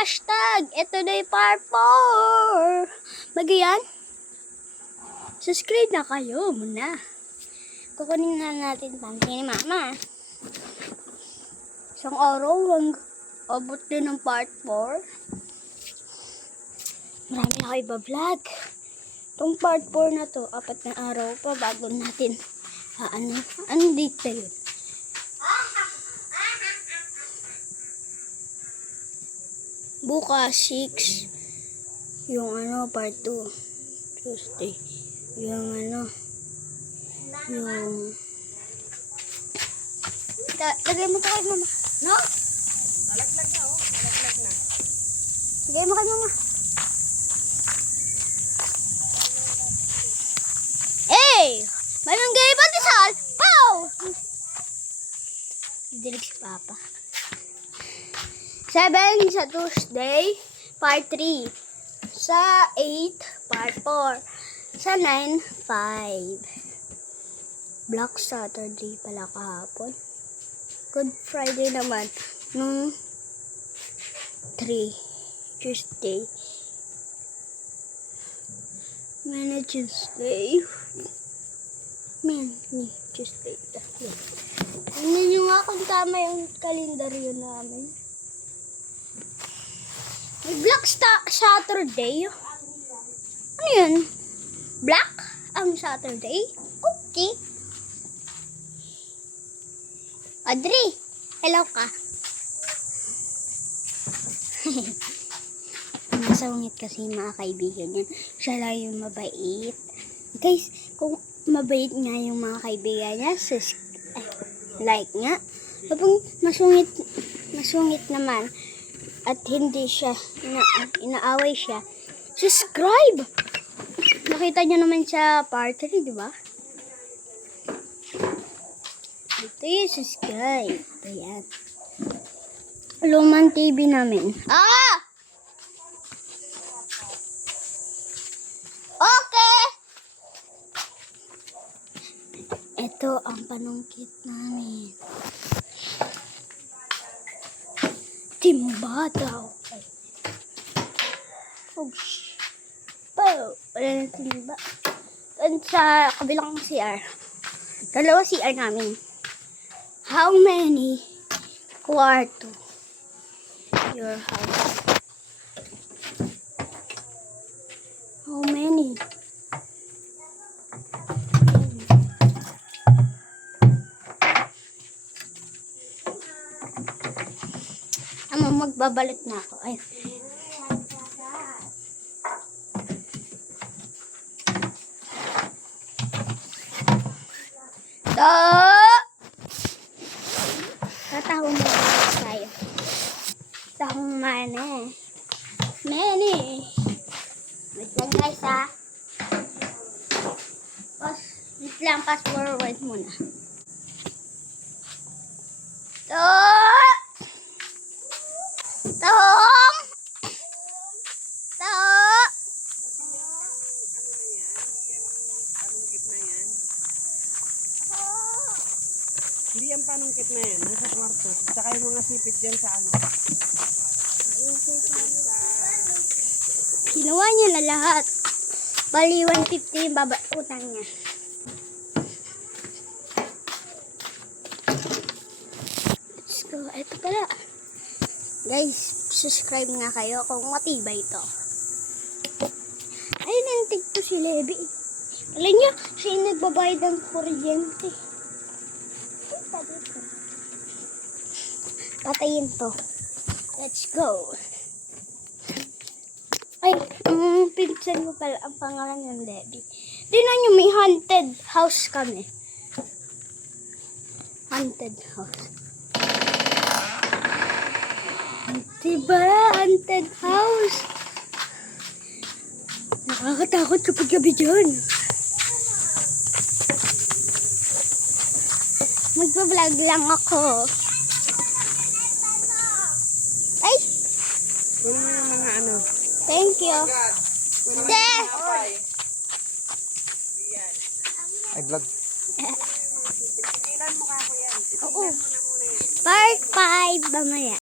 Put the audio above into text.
Hashtag, ito na yung part 4. Magayan? Subscribe na kayo muna. Kukunin na natin panty ni mama. Isang araw lang abot din ng part 4. Marami na kayo iba-vlog. Itong part 4 na to, 4 na araw pa bago natin ano date na yun? Bukas 6 yung part 2 Tuesday yung yung lagay mo to kay mama, no? Malaglag na, malaglag na. Lagay mo kay mama. Manunggay pa tisal! Pow! Dilig si Papa. 7 sa Tuesday, part 3. Sa 8, part 4. Sa 9, 5. Black Saturday pala kahapon. Good Friday naman. Nung 3, Tuesday. Many Tuesday. Tuesday. Tingnan nyo nga kung tama yung kalendaryo namin. May Black Saturday. Ano yun? Black ang Saturday? Okay. Audrey, hello ka. Masungit kasi mga kaibigan yan. Siya lang yung mabait. Guys, kung mabait nga yung mga kaibigan niya, like nga. Kapag masungit naman at hindi siya inaaway siya, subscribe. Nakita niyo naman sa part 3, di ba? Ito yung subscribe. Ayan. Lumang TV namin. Okay. Ito ang panungkit namin. Timba daw. Oh, wala na timba. Sa kabilang CR. Dalawa CR namin. How many kwarto your house? How many? Magbabalit na ako. Ay. Tatahong mo tayo. Tahong mane. Many. Wait lang guys ha. Wait lang, pass forward muna. Hindi yan panungkit na yan, nasa kwarto. Tsaka yung mga sipit dyan sa Ginawa niya na lahat. Bali, 150 yung utang niya. Let's go. Ito pala. Guys, subscribe nga kayo kung matibay ito. Ayun, nantig to si Levi. Alam niyo, siya yung nagbabayad ng kuryente. Patayin to. Let's go. Ay, pinsan ko pala ang pangalan ng Levi. Tingnan nyo, may haunted house kami. Haunted house. Diba? Haunted house. Nakakatakot kapag gabi dyan. Magpa-vlog lang ako. Ay! Kunin mo yung mga Thank you. Ay, vlog. Oo. Part 5 mamaya.